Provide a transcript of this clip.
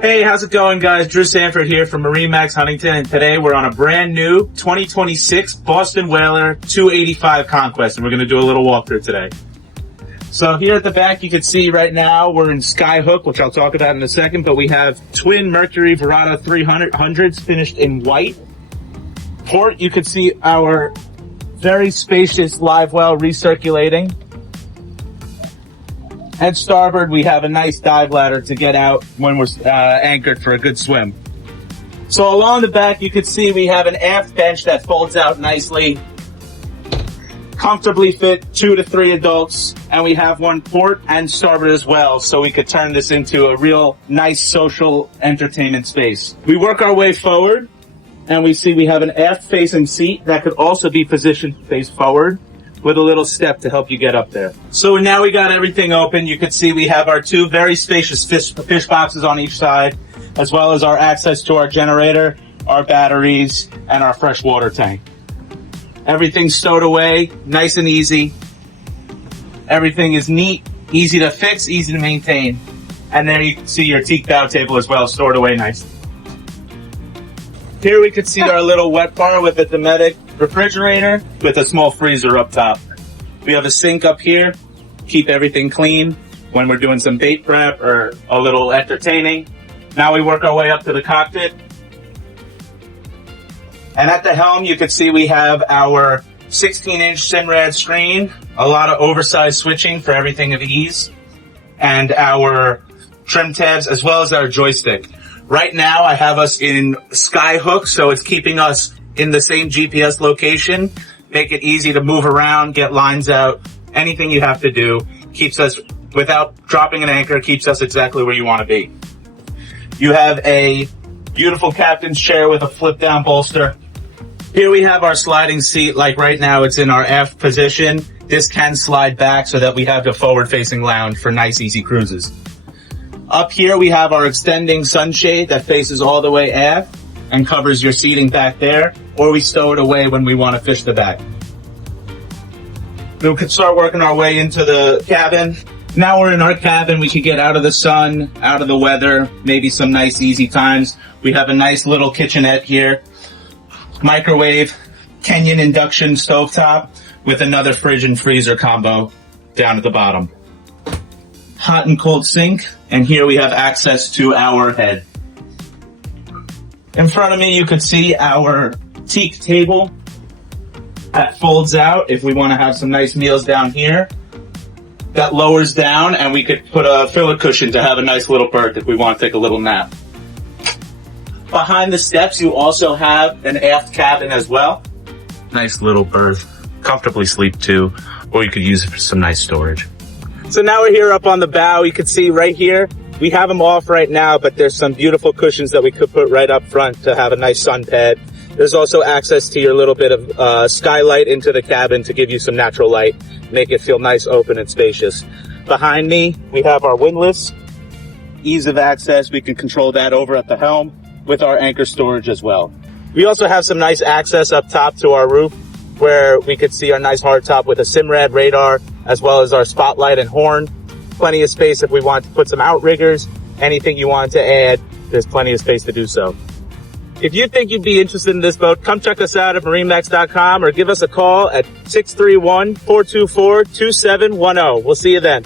Hey, how's it going, guys? Drew Sanford here from MarineMax Huntington, and today we're on a brand new 2026 Boston Whaler 285 Conquest, and we're going to do a little walkthrough today. So here at the back, you can see right now we're in Skyhook, which I'll talk about in a second, but we have twin Mercury Verado 300s finished in white. Port, you can see our very spacious live well recirculating. At starboard, we have a nice dive ladder to get out when we're anchored for a good swim. So along the back, you can see we have an aft bench that folds out nicely, comfortably fit 2 to 3 adults, and we have one port and starboard as well, so we could turn this into a real nice social entertainment space. We work our way forward, and we see we have an aft-facing seat that could also be positioned face forward, with a little step to help you get up there. So now we got everything open. You can see we have our 2 very spacious fish boxes on each side, as well as our access to our generator, our batteries, and our fresh water tank. Everything's stowed away, nice and easy. Everything is neat, easy to fix, easy to maintain. And there you can see your teak bow table as well, stored away nicely. Here we can see our little wet bar with a Dometic refrigerator with a small freezer up top. We have a sink up here, keep everything clean when we're doing some bait prep or a little entertaining. Now we work our way up to the cockpit. And at the helm, you can see we have our 16-inch Simrad screen, a lot of oversized switching for everything of ease, and our trim tabs as well as our joystick. Right now, I have us in Skyhook, so it's keeping us in the same GPS location, make it easy to move around, get lines out, anything you have to do, keeps us, without dropping an anchor, keeps us exactly where you want to be. You have a beautiful captain's chair with a flip down bolster. Here we have our sliding seat, like right now it's in our aft position. This can slide back so that we have the forward facing lounge for nice easy cruises. Up here we have our extending sunshade that faces all the way aft and covers your seating back there, or we stow it away when we want to fish the back. We can start working our way into the cabin. Now we're in our cabin, we can get out of the sun, out of the weather, maybe some nice easy times. We have a nice little kitchenette here, microwave, Kenyan induction stovetop with another fridge and freezer combo down at the bottom. Hot and cold sink, and here we have access to our head. In front of me, you could see our teak table that folds out if we want to have some nice meals down here. That lowers down, and we could put a filler cushion to have a nice little berth if we want to take a little nap. Behind the steps, you also have an aft cabin as well. Nice little berth, comfortably sleep too, or you could use it for some nice storage. So now we're here up on the bow. You can see right here, we have them off right now, but there's some beautiful cushions that we could put right up front to have a nice sun pad. There's also access to your little bit of skylight into the cabin to give you some natural light, make it feel nice, open, and spacious. Behind me, we have our windlass. Ease of access, we can control that over at the helm with our anchor storage as well. We also have some nice access up top to our roof where we could see our nice hardtop with a Simrad radar as well as our spotlight and horn. Plenty of space if we want to put some outriggers, anything you want to add, there's plenty of space to do so. If you think you'd be interested in this boat, come check us out at MarineMax.com or give us a call at 631-424-2710. We'll see you then.